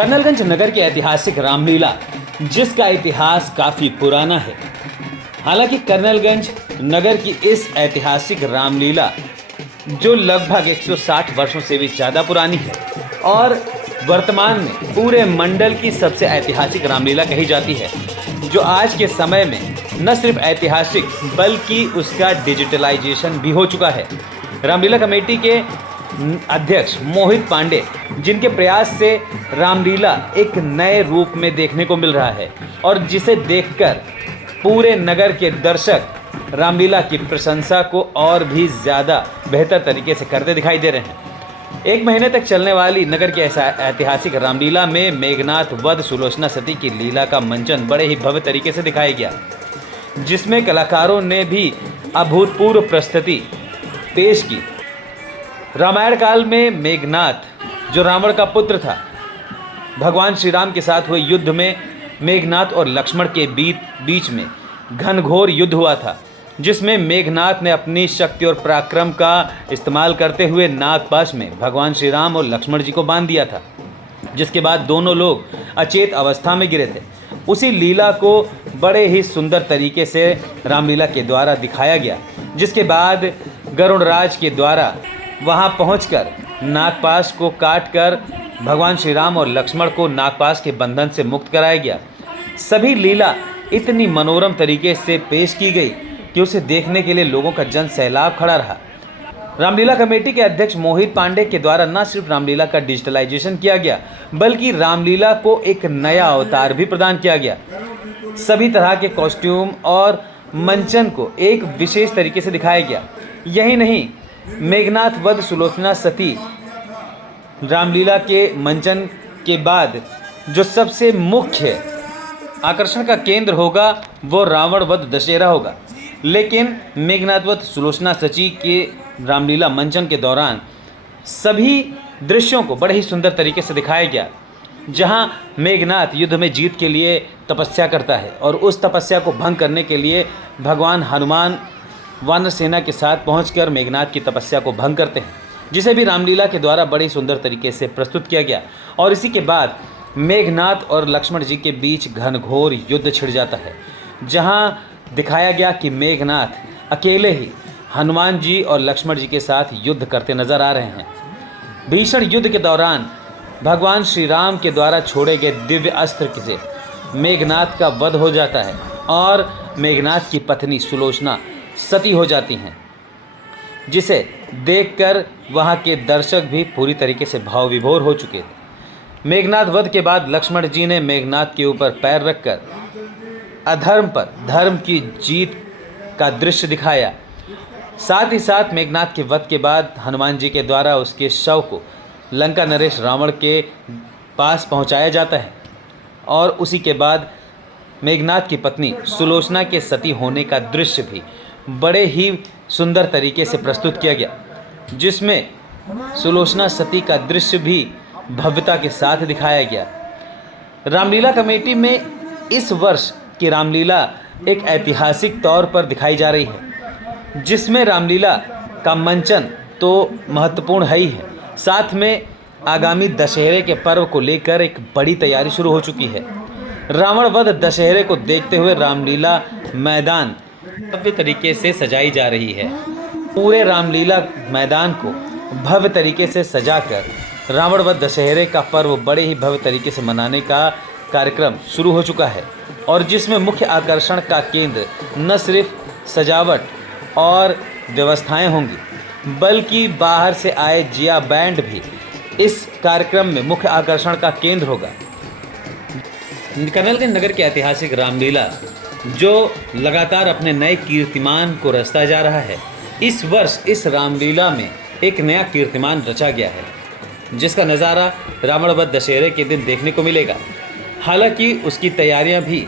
कर्नलगंज नगर की ऐतिहासिक रामलीला, जिसका इतिहास काफ़ी पुराना है। हालांकि कर्नलगंज नगर की इस ऐतिहासिक रामलीला जो लगभग 160 वर्षों से भी ज़्यादा पुरानी है और वर्तमान में पूरे मंडल की सबसे ऐतिहासिक रामलीला कही जाती है, जो आज के समय में न सिर्फ ऐतिहासिक बल्कि उसका डिजिटलाइजेशन भी हो चुका है। रामलीला कमेटी के अध्यक्ष मोहित पांडे, जिनके प्रयास से रामलीला एक नए रूप में देखने को मिल रहा है और जिसे देखकर पूरे नगर के दर्शक रामलीला की प्रशंसा को और भी ज़्यादा बेहतर तरीके से करते दिखाई दे रहे हैं। 1 महीने तक चलने वाली नगर की ऐतिहासिक रामलीला में मेघनाथ वध सुलोचना सती की लीला का मंचन बड़े ही भव्य तरीके से दिखाया गया, जिसमें कलाकारों ने भी अभूतपूर्व प्रस्तुति पेश की। रामायण काल में मेघनाथ, जो रावण का पुत्र था, भगवान श्री राम के साथ हुए युद्ध में मेघनाथ और लक्ष्मण के बीच में घनघोर युद्ध हुआ था, जिसमें मेघनाथ ने अपनी शक्ति और पराक्रम का इस्तेमाल करते हुए नागपाश में भगवान श्री राम और लक्ष्मण जी को बांध दिया था, जिसके बाद दोनों लोग अचेत अवस्था में गिरे थे। उसी लीला को बड़े ही सुंदर तरीके से रामलीला के द्वारा दिखाया गया, जिसके बाद गरुड़राज के द्वारा वहां पहुंचकर नागपाश को काटकर भगवान श्री राम और लक्ष्मण को नागपाश के बंधन से मुक्त कराया गया। सभी लीला इतनी मनोरम तरीके से पेश की गई कि उसे देखने के लिए लोगों का जन सैलाब खड़ा रहा। रामलीला कमेटी के अध्यक्ष मोहित पांडे के द्वारा न सिर्फ रामलीला का डिजिटलाइजेशन किया गया, बल्कि रामलीला को एक नया अवतार भी प्रदान किया गया। सभी तरह के कॉस्ट्यूम और मंचन को एक विशेष तरीके से दिखाया गया। यही नहीं, मेघनाथ वध सुलोचना सती रामलीला के मंचन के बाद जो सबसे मुख्य आकर्षण का केंद्र होगा वो रावण वध दशहरा होगा। लेकिन मेघनाथ वध सुलोचना सती के रामलीला मंचन के दौरान सभी दृश्यों को बड़े ही सुंदर तरीके से दिखाया गया, जहां मेघनाथ युद्ध में जीत के लिए तपस्या करता है और उस तपस्या को भंग करने के लिए भगवान हनुमान वानर सेना के साथ पहुंचकर मेघनाथ की तपस्या को भंग करते हैं, जिसे भी रामलीला के द्वारा बड़े सुंदर तरीके से प्रस्तुत किया गया। और इसी के बाद मेघनाथ और लक्ष्मण जी के बीच घनघोर युद्ध छिड़ जाता है, जहां दिखाया गया कि मेघनाथ अकेले ही हनुमान जी और लक्ष्मण जी के साथ युद्ध करते नजर आ रहे हैं। भीषण युद्ध के दौरान भगवान श्री राम के द्वारा छोड़े गए दिव्य अस्त्र से मेघनाथ का वध हो जाता है और मेघनाथ की पत्नी सुलोचना सती हो जाती हैं, जिसे देखकर वहां के दर्शक भी पूरी तरीके से भाव विभोर हो चुके थे। मेघनाथ वध के बाद लक्ष्मण जी ने मेघनाथ के ऊपर पैर रखकर अधर्म पर धर्म की जीत का दृश्य दिखाया। साथ ही साथ मेघनाथ के वध के बाद हनुमान जी के द्वारा उसके शव को लंका नरेश रावण के पास पहुंचाया जाता है और उसी के बाद मेघनाथ की पत्नी सुलोचना के सती होने का दृश्य भी बड़े ही सुंदर तरीके से प्रस्तुत किया गया, जिसमें सुलोचना सती का दृश्य भी भव्यता के साथ दिखाया गया। रामलीला कमेटी में इस वर्ष की रामलीला एक ऐतिहासिक तौर पर दिखाई जा रही है, जिसमें रामलीला का मंचन तो महत्वपूर्ण है ही है, साथ में आगामी दशहरे के पर्व को लेकर एक बड़ी तैयारी शुरू हो चुकी है। रावण वध दशहरे को देखते हुए रामलीला मैदान भव्य तरीके से सजाई जा रही है। पूरे रामलीला मैदान को भव्य तरीके से सजाकर रावण वध दशहरे का पर्व बड़े ही भव्य तरीके से मनाने का कार्यक्रम शुरू हो चुका है, और जिसमें मुख्य आकर्षण का केंद्र न सिर्फ सजावट और व्यवस्थाएं होंगी, बल्कि बाहर से आए जिया बैंड भी इस कार्यक्रम में मुख्य आकर्षण का केंद्र होगा। कर्नलगंज नगर की ऐतिहासिक रामलीला जो लगातार अपने नए कीर्तिमान को रचता जा रहा है, इस वर्ष इस रामलीला में एक नया कीर्तिमान रचा गया है, जिसका नज़ारा रावण वध दशहरे के दिन देखने को मिलेगा। हालांकि उसकी तैयारियां भी